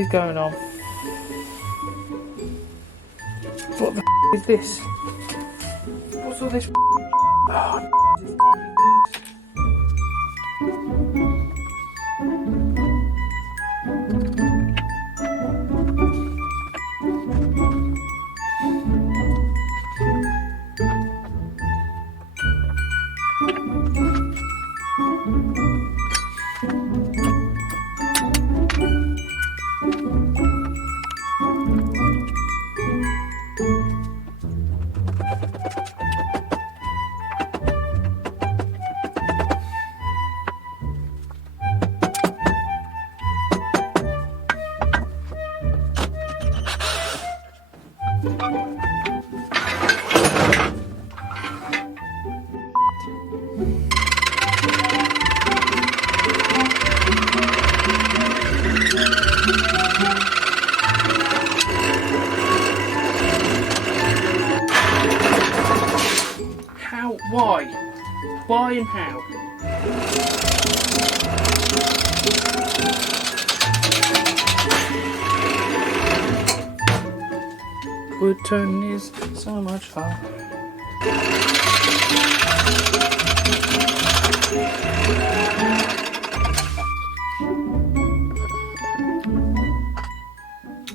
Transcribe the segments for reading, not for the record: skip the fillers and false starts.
is going on? What the is this? What's all this? Oh, how? Why? Why and how? Woodturning is so much fun.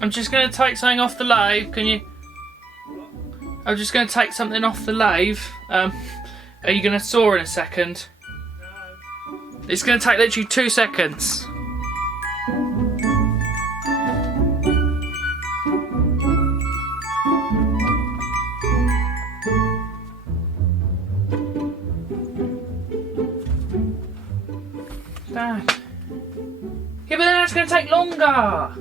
I'm just going to take something off the lathe. Can you? I'm just going to take something off the lathe. Are you going to saw in a second? No. It's going to take literally 2 seconds. Dad. Yeah, but then it's going to take longer.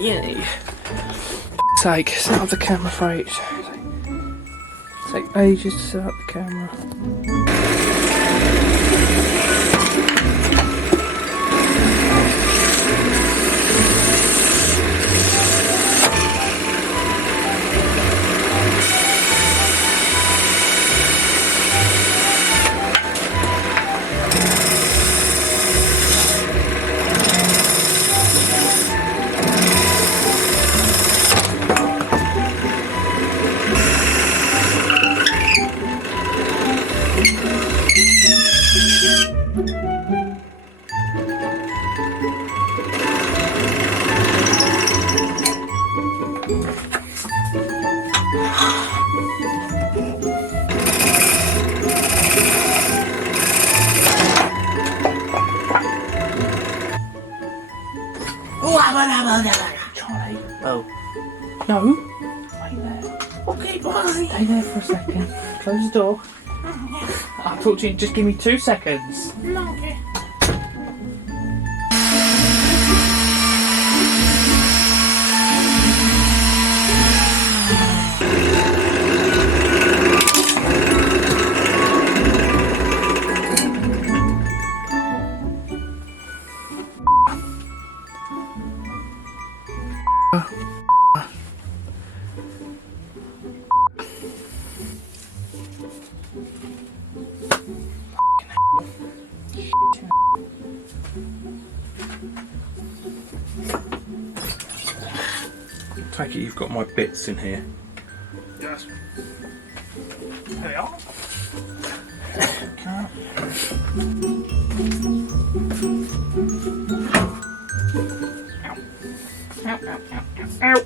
Yeah. Sake, set up the camera for ages. Take ages to set up the camera. Charlie. Oh. No. Wait there. Okay, bye. Stay there for a second. Close the door. I'll talk to you. Just give me 2 seconds. Okay. take it you've got my bits in here. Yes. There they are. Ow. Ow, ow, ow, ow, ow.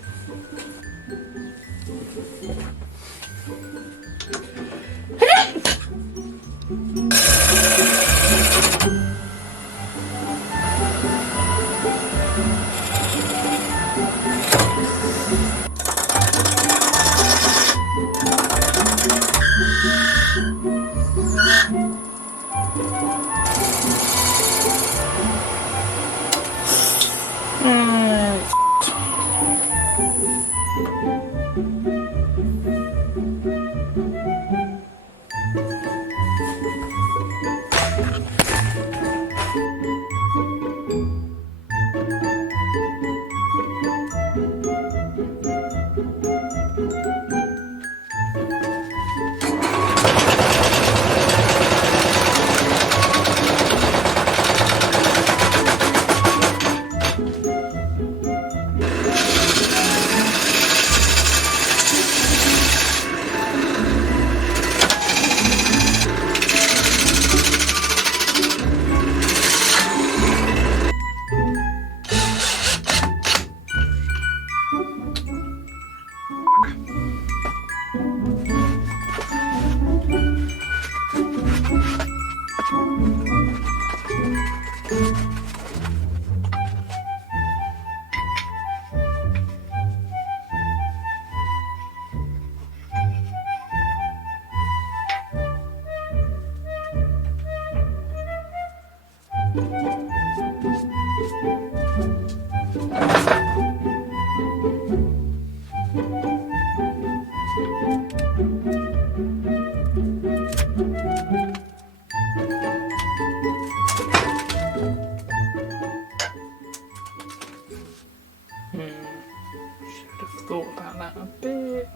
Should have thought about that a bit.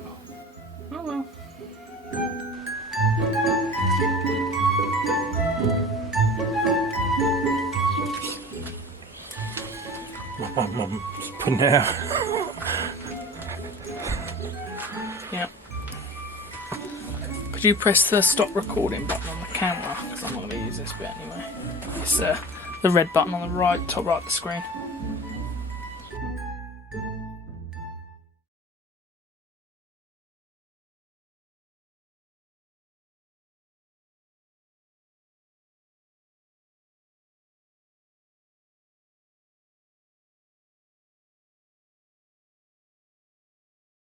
Oh well. My mum's putting it out. Yep. Could you press the stop recording button on the camera? Because I'm not going to use this bit anyway. It's the red button on the right, top right of the screen.